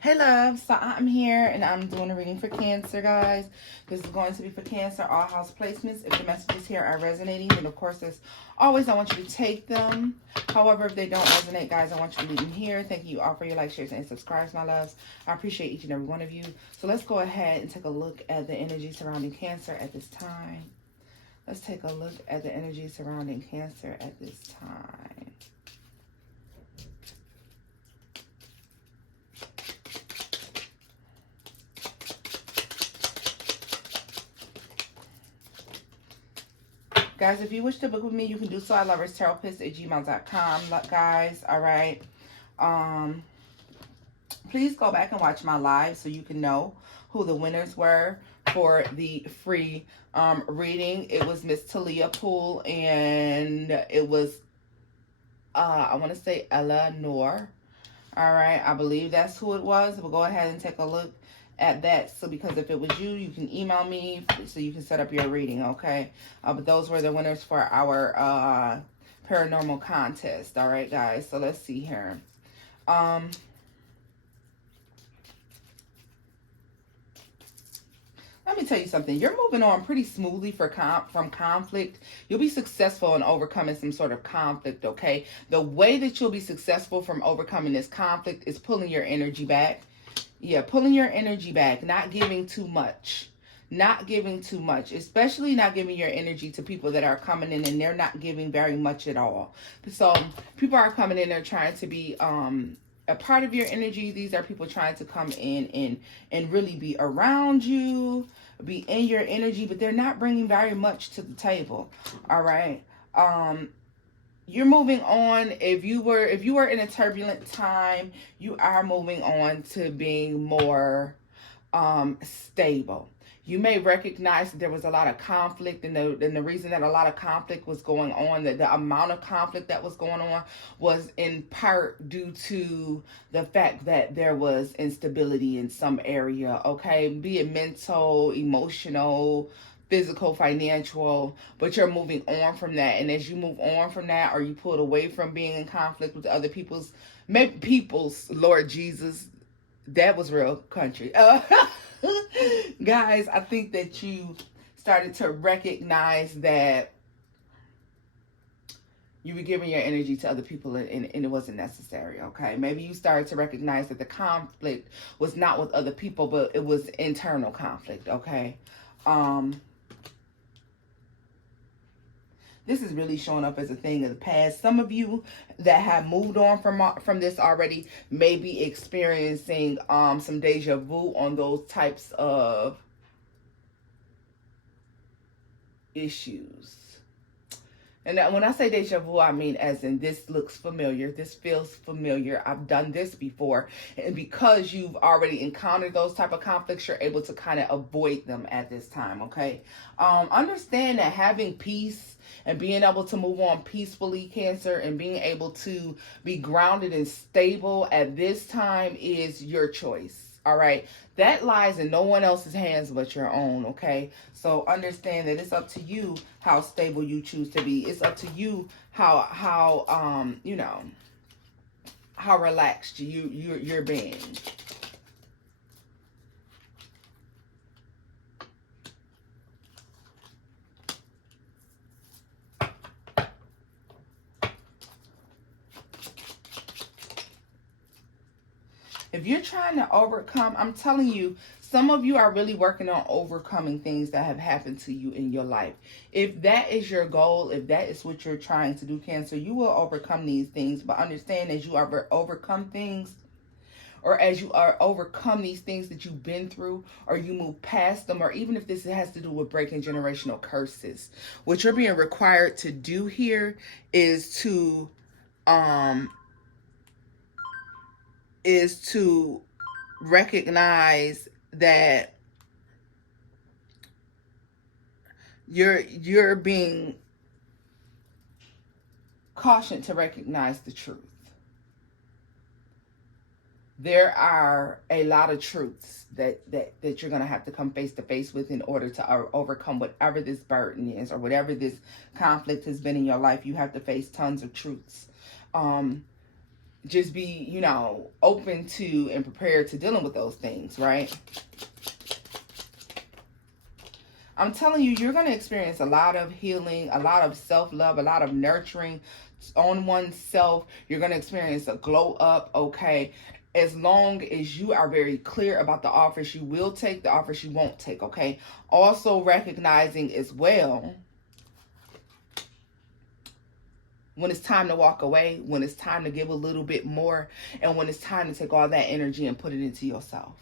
Hey love, so I'm here and I'm doing a reading for Cancer, guys. This is going to be for Cancer, all house placements. If the messages here are resonating, then of course as always I want you to take them. However, if they don't resonate, guys, I want you to leave them here. Thank you all for your likes, shares, and subscribes, my loves. I appreciate each and every one of you. So let's go ahead and take a look at the energy surrounding Cancer at this time. Let's take a look at the energy surrounding Cancer at this time. Guys, if you wish to book with me, you can do so at loverstarotpiss@gmail.com, guys. All right. Please go back and watch my live so you can know who the winners were for the free reading. It was Miss Talia Poole and it was, I want to say Eleanor. All right. I believe that's who it was. We'll go ahead and take a look at that. So because if it was you, you can email me so you can set up your reading, okay? But those were the winners for our paranormal contest. All right, guys. So let's see here. Let me tell you something. You're moving on pretty smoothly from conflict. You'll be successful in overcoming some sort of conflict, okay? The way that you'll be successful from overcoming this conflict is pulling your energy back. Yeah, pulling your energy back, not giving too much. Not giving too much, especially not giving your energy to people that are coming in and they're not giving very much at all. So people are coming in, they're trying to be a part of your energy. These are people trying to come in and really be around you, be in your energy, but they're not bringing very much to the table. All right. You're moving on. If you were in a turbulent time, you are moving on to being more stable. You may recognize that there was a lot of conflict, and the reason that a lot of conflict was going on, that the amount of conflict that was going on was in part due to the fact that there was instability in some area, okay? Be it mental, emotional, physical, financial, but you're moving on from that. And as you move on from that, or you pulled away from being in conflict with other people's, Lord Jesus, that was real country. Guys, I think that you started to recognize that you were giving your energy to other people and it wasn't necessary, okay? Maybe you started to recognize that the conflict was not with other people, but it was internal conflict, okay? This is really showing up as a thing of the past. Some of you that have moved on from this already may be experiencing some deja vu on those types of issues. And when I say deja vu, I mean as in this looks familiar, this feels familiar, I've done this before. And because you've already encountered those type of conflicts, you're able to kind of avoid them at this time, okay? Understand that having peace and being able to move on peacefully, Cancer, and being able to be grounded and stable at this time is your choice. All right, that lies in no one else's hands but your own, okay? So understand that it's up to you how stable you choose to be. It's up to you how you know, how relaxed you're being. If you're trying to overcome, I'm telling you, some of you are really working on overcoming things that have happened to you in your life. If that is your goal, if that is what you're trying to do, Cancer, you will overcome these things. But understand, as you overcome things, or as you are overcome these things that you've been through, or you move past them, or even if this has to do with breaking generational curses, what you're being required to do here is to recognize that you're being cautioned to recognize the truth. There are a lot of truths that you're going to have to come face to face with in order to overcome whatever this burden is, or whatever this conflict has been in your life. You have to face tons of truths. just be, you know, open to and prepared to dealing with those things, right? I'm telling you, you're going to experience a lot of healing, a lot of self-love, a lot of nurturing on oneself. You're going to experience a glow up, okay? As long as you are very clear about the offers you will take, the offers you won't take, okay? Also recognizing as well when it's time to walk away, when it's time to give a little bit more, and when it's time to take all that energy and put it into yourself.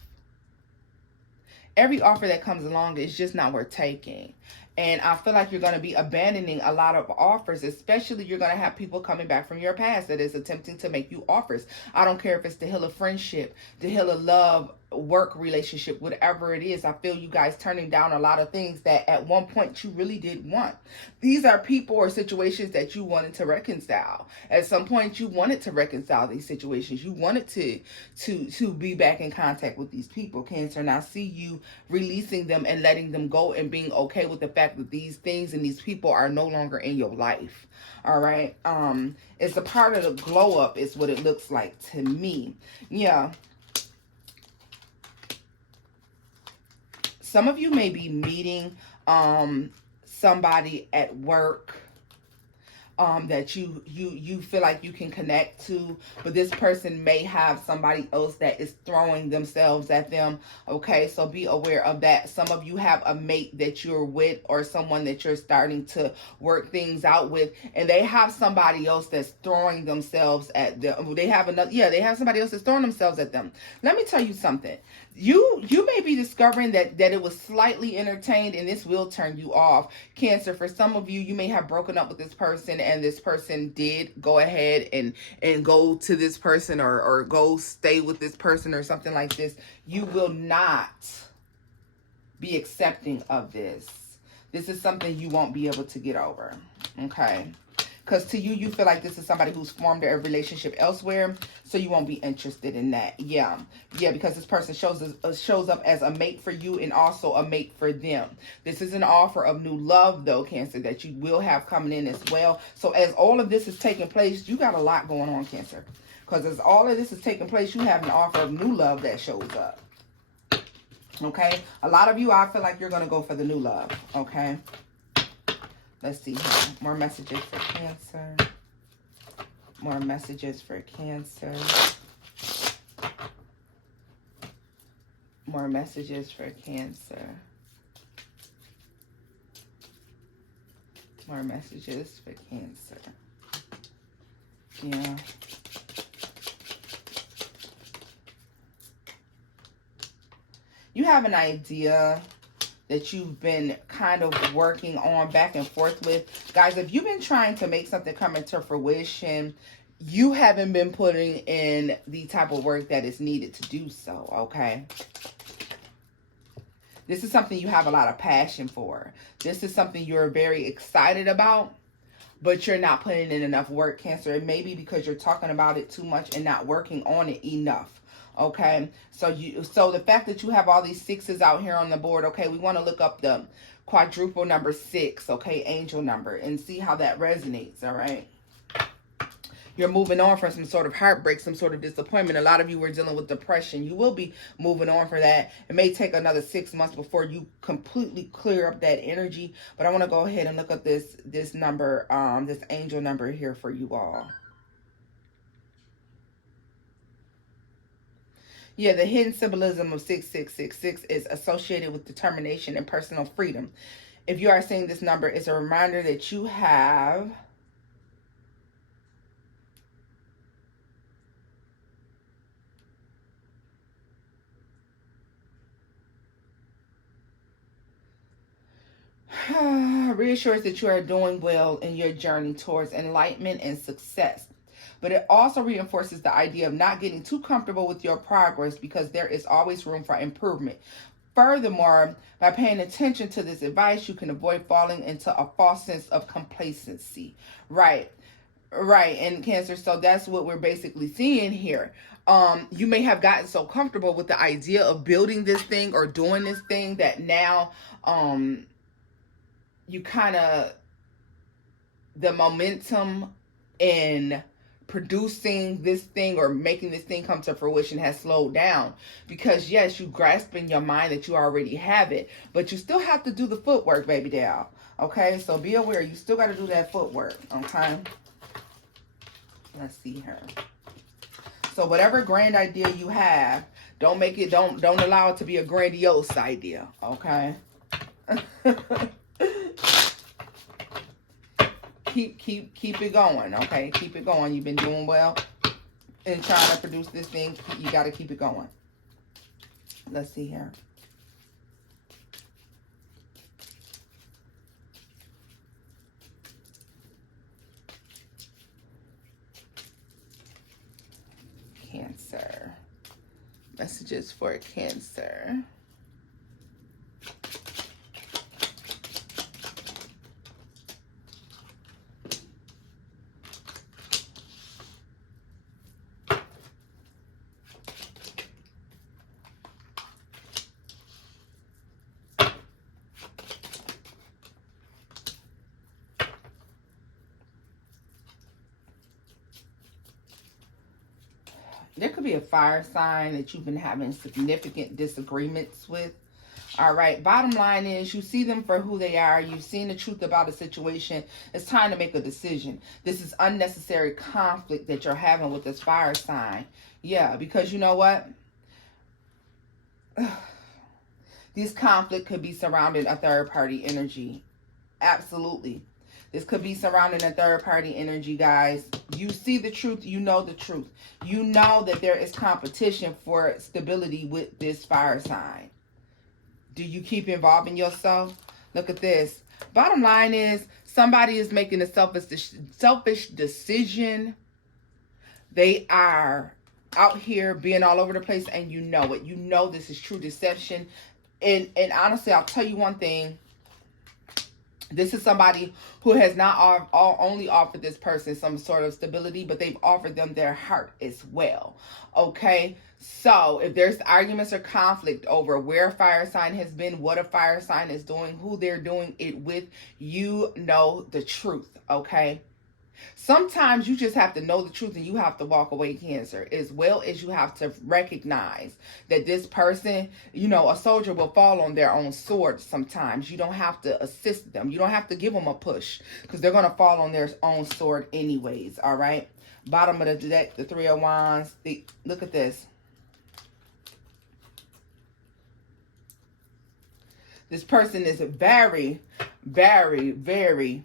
Every offer that comes along is just not worth taking. And I feel like you're going to be abandoning a lot of offers, especially you're going to have people coming back from your past that is attempting to make you offers. I don't care if it's to heal a friendship, to heal a love, work relationship, whatever it is. I feel you guys turning down a lot of things that at one point you really did want. These are people or situations that you wanted to reconcile. At some point you wanted to reconcile these situations. You wanted to be back in contact with these people, Cancer. And I see you releasing them and letting them go and being okay with the fact that these things and these people are no longer in your life. All right. It's a part of the glow up is what it looks like to me. Yeah. Some of you may be meeting somebody at work that you feel like you can connect to, but this person may have somebody else that is throwing themselves at them. Okay, so be aware of that. Some of you have a mate that you're with or someone that you're starting to work things out with, and they have somebody else that's throwing themselves at them. They have somebody else that's throwing themselves at them. Let me tell you something. You may be discovering that it was slightly entertained, and this will turn you off, Cancer. For some of you, you may have broken up with this person, and this person did go ahead and go to this person or go stay with this person or something like this. You will not be accepting of this. This is something you won't be able to get over, okay? Because to you, you feel like this is somebody who's formed a relationship elsewhere, so you won't be interested in that. Yeah, because this person shows up as a mate for you and also a mate for them. This is an offer of new love, though, Cancer, that you will have coming in as well. So as all of this is taking place, you got a lot going on, Cancer. Because as all of this is taking place, you have an offer of new love that shows up. Okay? A lot of you, I feel like you're going to go for the new love. Okay? Let's see here. More messages for Cancer. More messages for Cancer. More messages for Cancer. More messages for Cancer. Yeah. You have an idea that you've been kind of working on back and forth with. Guys, if you've been trying to make something come into fruition, you haven't been putting in the type of work that is needed to do so, okay? This is something you have a lot of passion for. This is something you're very excited about, but you're not putting in enough work, Cancer. It may be because you're talking about it too much and not working on it enough. Okay, so the fact that you have all these sixes out here on the board, okay, we want to look up the quadruple number 6, okay, angel number, and see how that resonates, all right? You're moving on from some sort of heartbreak, some sort of disappointment. A lot of you were dealing with depression. You will be moving on for that. It may take another 6 months before you completely clear up that energy, but I want to go ahead and look up this number, this angel number here for you all. Yeah, the hidden symbolism of 6666 is associated with determination and personal freedom. If you are seeing this number, it's a reminder that you have reassures that you are doing well in your journey towards enlightenment and success. But it also reinforces the idea of not getting too comfortable with your progress because there is always room for improvement. Furthermore, by paying attention to this advice, you can avoid falling into a false sense of complacency. Right. And Cancer, so that's what we're basically seeing here. You may have gotten so comfortable with the idea of building this thing or doing this thing that now you kind of, the momentum in producing this thing or making this thing come to fruition has slowed down, because yes, you grasp in your mind that you already have it, but you still have to do the footwork, baby doll. Okay, so be aware, you still got to do that footwork. Okay, let's see here. So whatever grand idea you have, don't allow it to be a grandiose idea. Okay. keep it going. Okay, keep it going. You've been doing well in trying to produce this thing. You got to keep it going. Let's see here. Cancer. Messages for Cancer. There could be a fire sign that you've been having significant disagreements with. All right. Bottom line is you see them for who they are. You've seen the truth about a situation. It's time to make a decision. This is unnecessary conflict that you're having with this fire sign. Yeah, because you know what? This conflict could be surrounding a third party energy. Absolutely. This could be surrounding a third party energy, guys. You see the truth. You know the truth. You know that there is competition for stability with this fire sign. Do you keep involving yourself? Look at this. Bottom line is somebody is making a selfish decision. They are out here being all over the place, and you know it. You know this is true deception. And honestly, I'll tell you one thing. This is somebody who has not only offered this person some sort of stability, but they've offered them their heart as well. Okay? So if there's arguments or conflict over where a fire sign has been, what a fire sign is doing, who they're doing it with, you know the truth. Okay? Sometimes you just have to know the truth and you have to walk away, Cancer, as well as you have to recognize that this person, you know, a soldier will fall on their own sword sometimes. You don't have to assist them. You don't have to give them a push because they're going to fall on their own sword anyways, all right? Bottom of the deck, the Three of Wands. Look at this. This person is very, very, very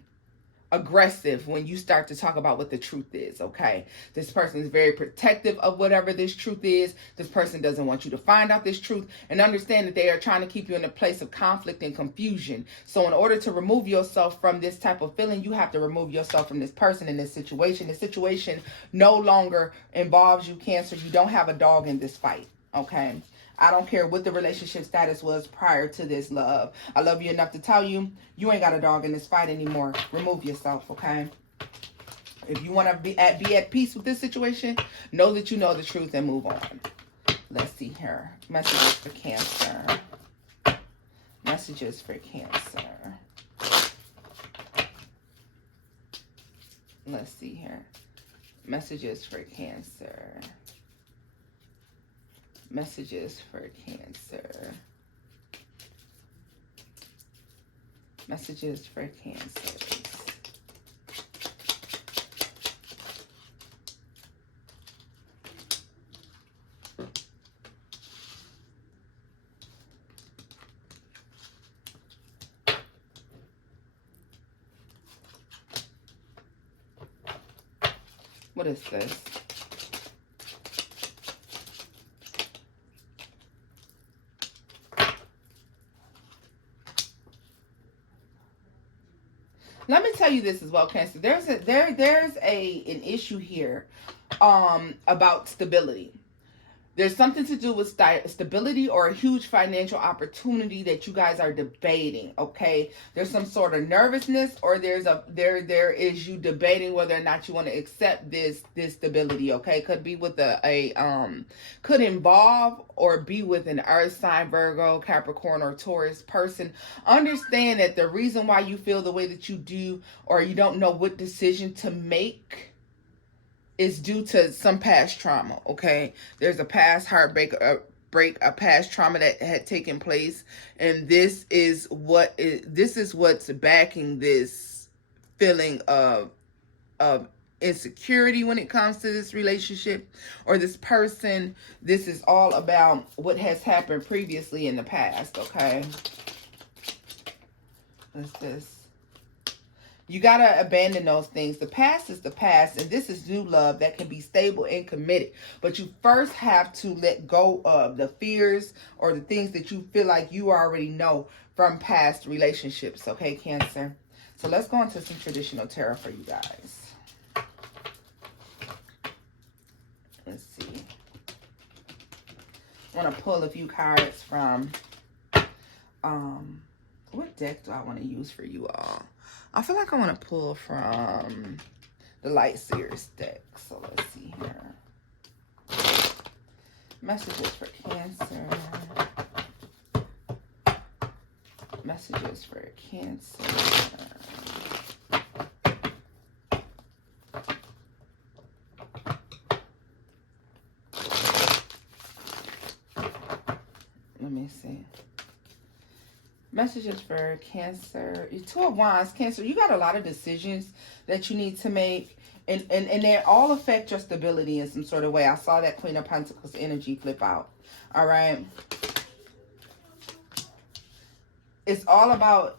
aggressive when you start to talk about what the truth is, okay? This person is very protective of whatever this truth is. This person doesn't want you to find out this truth, and understand that they are trying to keep you in a place of conflict and confusion. So in order to remove yourself from this type of feeling, you have to remove yourself from this person in this situation. This situation no longer involves you, Cancer. You don't have a dog in this fight, okay? I don't care what the relationship status was prior to this, love. I love you enough to tell you, you ain't got a dog in this fight anymore. Remove yourself, okay? If you want to be at peace with this situation, know that you know the truth and move on. Let's see here. Messages for Cancer. Messages for Cancer. Let's see here. Messages for Cancer. Messages for Cancer. Messages for Cancer. What is this? Let me tell you this as well, Cancer. There's an issue here about stability. There's something to do with stability or a huge financial opportunity that you guys are debating, okay? There's some sort of nervousness, or there is you debating whether or not you want to accept this stability, okay? Could be with could involve or be with an earth sign, Virgo, Capricorn, or Taurus person. Understand that the reason why you feel the way that you do, or you don't know what decision to make, is due to some past trauma, okay? There's a past heartbreak, a past trauma that had taken place, and this is what's backing this feeling of insecurity when it comes to this relationship or this person. This is all about what has happened previously in the past, okay? What's this? You got to abandon those things. The past is the past, and this is new love that can be stable and committed. But you first have to let go of the fears or the things that you feel like you already know from past relationships, okay, Cancer? So let's go into some traditional tarot for you guys. Let's see. I want to pull a few cards from, what deck do I want to use for you all? I feel like I want to pull from the Light Seers deck. So let's see here. Messages for Cancer. Messages for Cancer. Let me see. Messages for Cancer. Two of Wands. Cancer, you got a lot of decisions that you need to make. And they all affect your stability in some sort of way. I saw that Queen of Pentacles energy flip out. All right. It's all about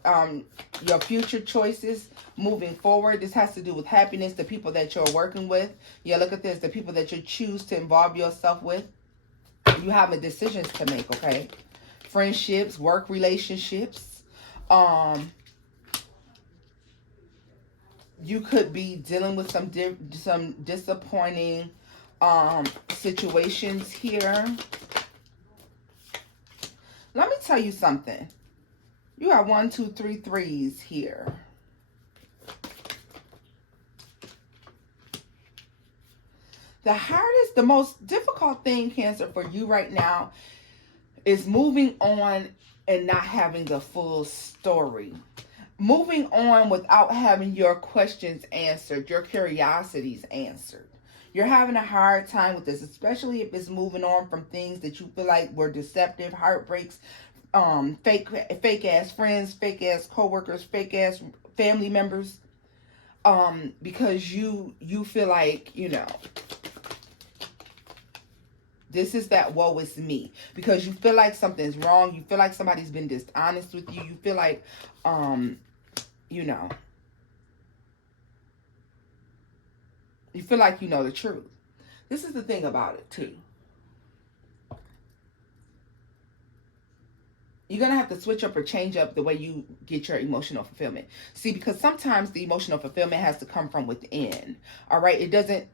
your future choices moving forward. This has to do with happiness, the people that you're working with. Yeah, look at this. The people that you choose to involve yourself with. You have decisions to make, okay? Friendships, work relationships. You could be dealing with some disappointing situations here. Let me tell you something. You got 1, 2, 3 threes here. The most difficult thing, Cancer, for you right now is moving on and not having the full story. Moving on without having your questions answered, your curiosities answered. You're having a hard time with this, especially if it's moving on from things that you feel like were deceptive, heartbreaks, fake ass friends, fake ass coworkers, fake ass family members. Because you feel like, this is that woe is me. Because you feel like something's wrong. You feel like somebody's been dishonest with you. You feel like, you feel like you know the truth. This is the thing about it, too. You're going to have to switch up or change up the way you get your emotional fulfillment. See, because sometimes the emotional fulfillment has to come from within. All right? It doesn't.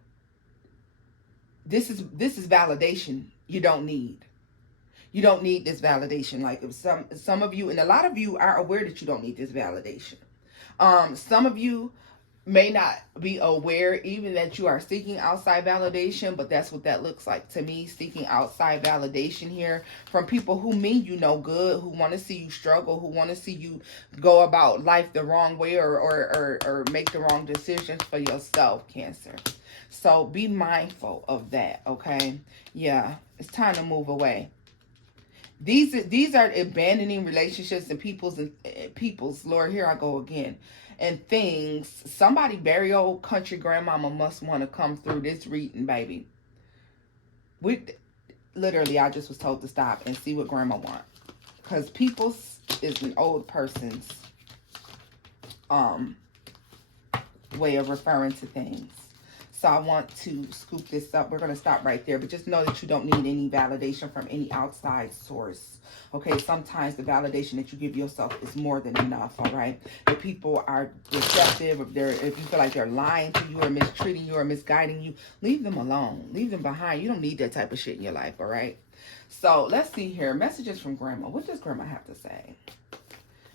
This is validation you don't need. You don't need this validation. Like if some of you, and a lot of you are aware that you don't need this validation. Some of you may not be aware even that you are seeking outside validation, but that's what that looks like to me, seeking outside validation here from people who mean you no good, who want to see you struggle, who want to see you go about life the wrong way or make the wrong decisions for yourself, Cancer. So be mindful of that, okay? Yeah, it's time to move away. These are abandoning relationships and people's, Lord, here I go again, and things. Somebody very old country grandmama must want to come through this reading, baby. Literally, I just was told to stop and see what grandma want. Because people's is an old person's way of referring to things. So I want to scoop this up. We're going to stop right there. But just know that you don't need any validation from any outside source. Okay, sometimes the validation that you give yourself is more than enough, all right? If people are deceptive, if you feel like they're lying to you or mistreating you or misguiding you, leave them alone. Leave them behind. You don't need that type of shit in your life, all right? So let's see here. Messages from Grandma. What does Grandma have to say?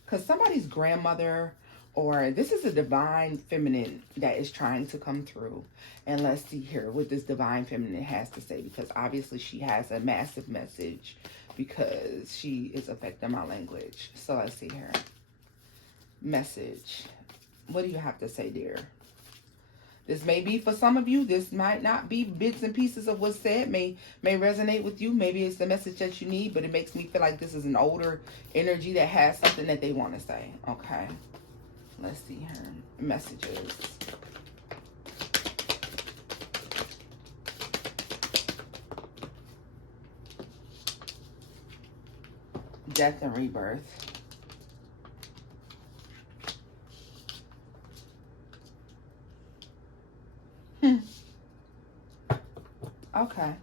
Because somebody's grandmother, or this is a divine feminine that is trying to come through. And let's see here what this divine feminine has to say, because obviously she has a massive message because she is affecting my language. So let's see here. Message. What do you have to say, dear? This may be for some of you. This might not be bits and pieces of what's said. May resonate with you. Maybe it's the message that you need, but it makes me feel like this is an older energy that has something that they want to say. Okay. Let's see here. Messages. Death and rebirth. Okay.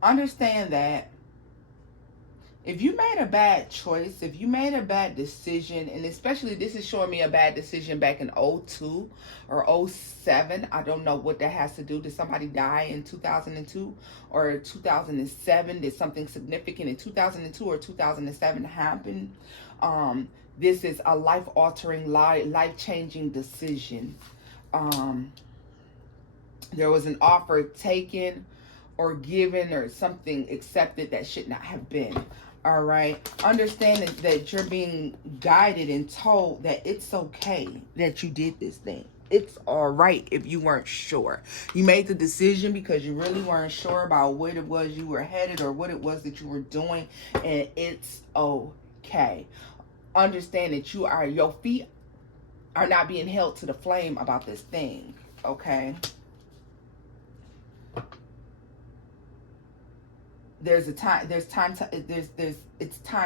Understand that if you made a bad choice, if you made a bad decision, and especially this is showing me a bad decision back in 02 or 07. I don't know what that has to do. Did somebody die in 2002 or 2007? Did something significant in 2002 or 2007 happen? This is a life-altering, life-changing decision. There was an offer taken or given or something accepted that should not have been. All right. Understand that you're being guided and told that it's okay that you did this thing. It's all right if you weren't sure. You made the decision because you really weren't sure about what it was you were headed or what it was that you were doing, and it's okay. Understand that your feet are not being held to the flame about this thing. Okay. It's time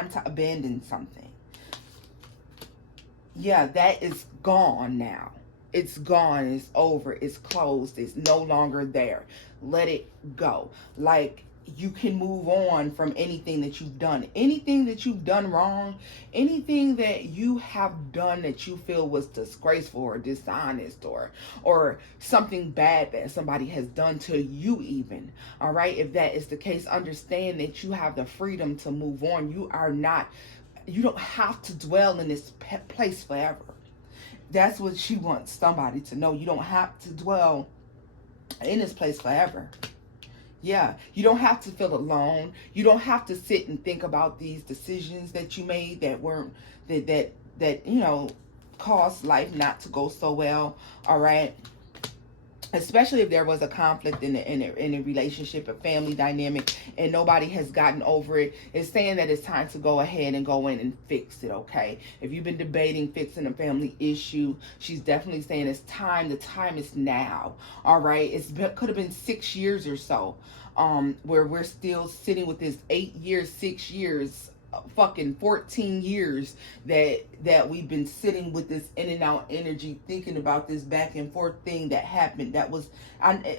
to abandon something. Yeah, that is gone now. It's gone, it's over, it's closed, it's no longer there. Let it go. Like, you can move on from anything that you've done. Anything that you've done wrong, anything that you have done that you feel was disgraceful or dishonest or something bad that somebody has done to you even. All right? If that is the case, understand that you have the freedom to move on. You don't have to dwell in this place forever. That's what she wants somebody to know. You don't have to dwell in this place forever. Yeah, you don't have to feel alone. You don't have to sit and think about these decisions that you made that weren't that caused life not to go so well. All right. Especially if there was a conflict in a relationship, a family dynamic, and nobody has gotten over it. It's saying that it's time to go ahead and go in and fix it, okay? If you've been debating fixing a family issue, she's definitely saying it's time. The time is now, all right? Could have been 6 years or so, where we're still sitting with this 8 years, 6 years, fucking 14 years that we've been sitting with this in and out energy, thinking about this back and forth thing that happened. That was,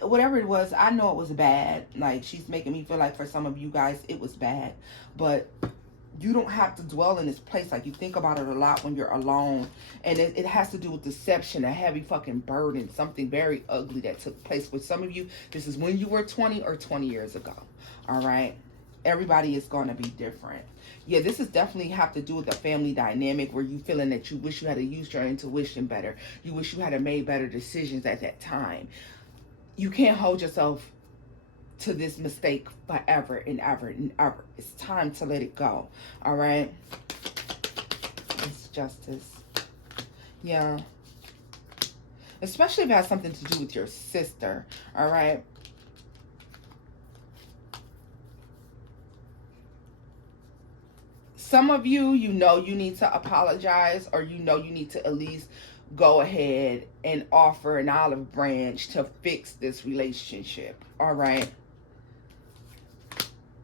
whatever it was, I know it was bad. Like, she's making me feel like for some of you guys it was bad, but you don't have to dwell in this place. Like, you think about it a lot when you're alone, and it has to do with deception, a heavy fucking burden, something very ugly that took place with some of you. This is when you were 20 or 20 years ago. All right, everybody is going to be different. Yeah, this is definitely have to do with the family dynamic where you feeling that you wish you had used your intuition better. You wish you had made better decisions at that time. You can't hold yourself to this mistake forever and ever and ever. It's time to let it go. All right. It's justice. Yeah. Especially if it has something to do with your sister. All right. Some of you, you need to apologize, or you need to at least go ahead and offer an olive branch to fix this relationship. All right.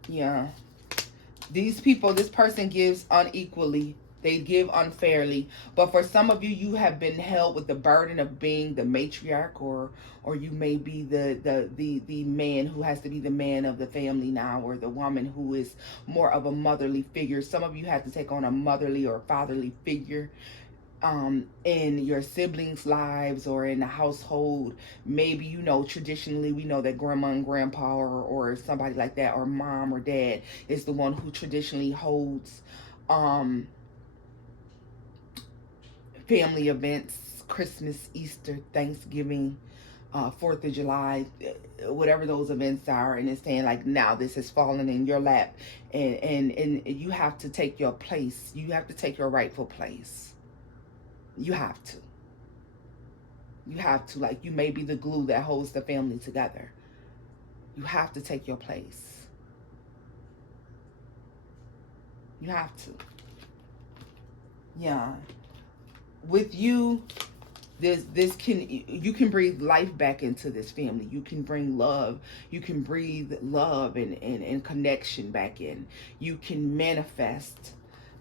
Yeah. These people, this person gives unequally. They give unfairly. But for some of you, you have been held with the burden of being the matriarch, or you may be the man who has to be the man of the family now, or the woman who is more of a motherly figure. Some of you have to take on a motherly or fatherly figure in your siblings' lives or in the household. Maybe, traditionally we know that grandma and grandpa or somebody like that, or mom or dad, is the one who traditionally holds family events, Christmas, Easter, Thanksgiving, 4th of July, whatever those events are, and it's saying like, now this has fallen in your lap, and you have to take your place. You have to take your rightful place. You have to. You have to. Like, you may be the glue that holds the family together. You have to take your place. You have to. Yeah. With you, you can breathe life back into this family. You can bring love. You can breathe love and connection back in. You can manifest,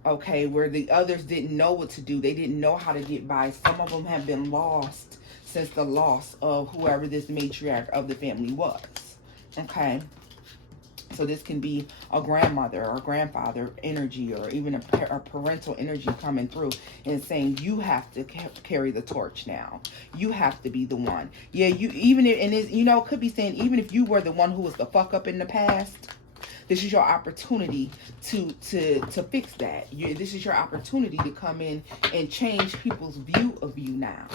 okay, where the others didn't know what to do. They didn't know how to get by. Some of them have been lost since the loss of whoever this matriarch of the family was. Okay. So this can be a grandmother or grandfather energy, or even a parental energy coming through and saying, you have to carry the torch now. You have to be the one. Yeah, you even if, and it, you know, could be saying, even if you were the one who was the fuck up in the past, this is your opportunity to fix that. This is your opportunity to come in and change people's view of you now.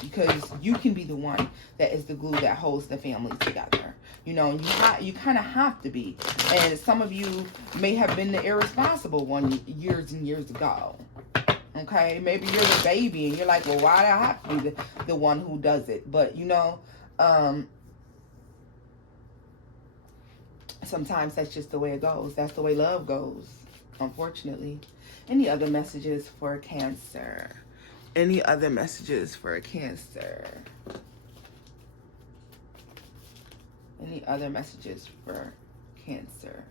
Because you can be the one that is the glue that holds the family together. You know, you kind of have to be. And some of you may have been the irresponsible one years and years ago. Okay? Maybe you're the baby and you're like, well, why do I have to be the one who does it? But, you know, sometimes that's just the way it goes. That's the way love goes, unfortunately. Any other messages for Cancer? Any other messages for Cancer? Any other messages for Cancer?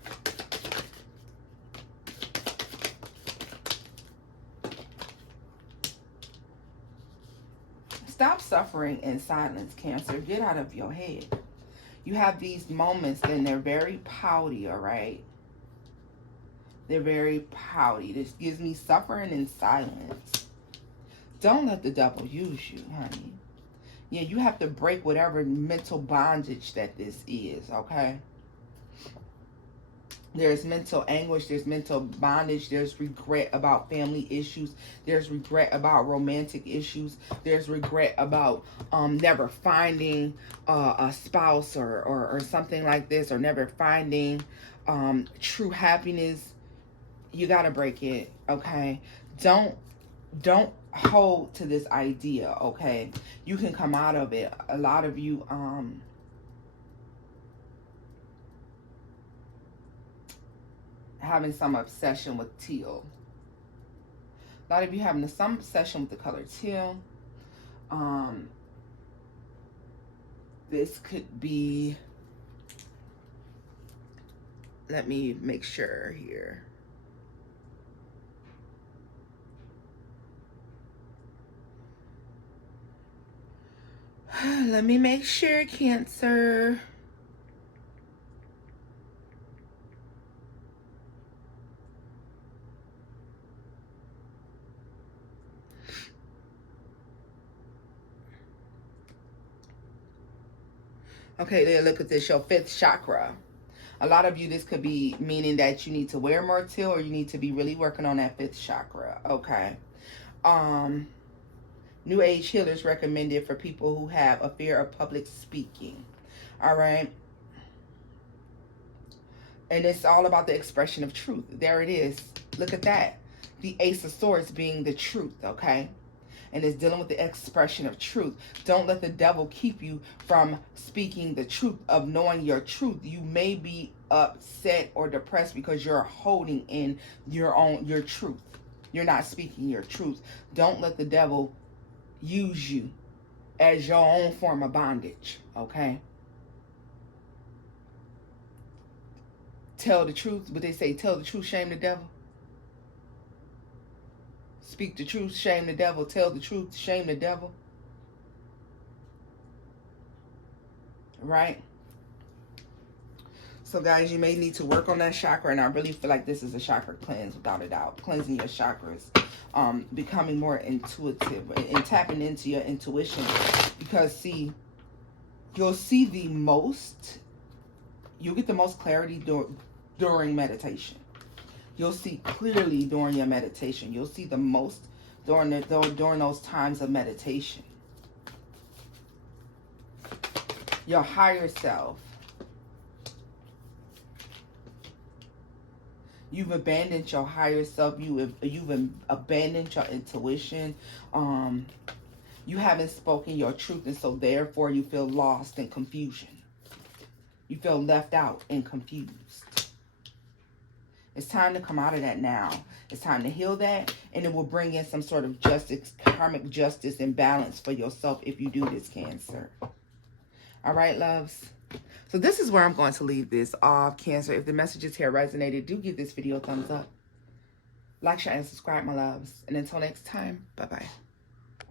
Stop suffering in silence, Cancer. Get out of your head. You have these moments and they're very pouty, all right? They're very pouty. This gives me suffering in silence. Don't let the devil use you, honey. Yeah, you have to break whatever mental bondage that this is, okay? There's mental anguish. There's mental bondage. There's regret about family issues. There's regret about romantic issues. There's regret about never finding a spouse or something like this, or never finding true happiness. You got to break it, okay? Don't hold to this idea, okay? You can come out of it. A lot of you having some obsession with teal. A lot of you having some obsession with the color teal. This could be, let me make sure here. Let me make sure, Cancer. Okay, look at this, your 5th chakra. A lot of you, this could be meaning that you need to wear more teal, or you need to be really working on that 5th chakra, okay? New Age healers recommended for people who have a fear of public speaking. All right. And it's all about the expression of truth. There it is. Look at that. The Ace of Swords being the truth, okay? And it's dealing with the expression of truth. Don't let the devil keep you from speaking the truth, of knowing your truth. You may be upset or depressed because you're holding in your truth. You're not speaking your truth. Don't let the devil use you as your own form of bondage, okay? Tell the truth. But they say, tell the truth, shame the devil. Speak the truth, shame the devil. Tell the truth, shame the devil. Right? So guys, you may need to work on that chakra, and I really feel like this is a chakra cleanse, without a doubt. Cleansing your chakras. Becoming more intuitive and tapping into your intuition. Because see, you'll see the most, you'll get the most clarity during meditation. You'll see clearly during your meditation. You'll see the most during those times of meditation. Your higher self. You've abandoned your higher self. You've abandoned your intuition. You haven't spoken your truth, and so therefore you feel lost in confusion. You feel left out and confused. It's time to come out of that now. It's time to heal that, and it will bring in some sort of justice, karmic justice and balance for yourself if you do this, Cancer. All right, loves. So this is where I'm going to leave this off, Cancer. If the messages here resonated, do give this video a thumbs up. Like, share, and subscribe, my loves. And until next time, bye-bye.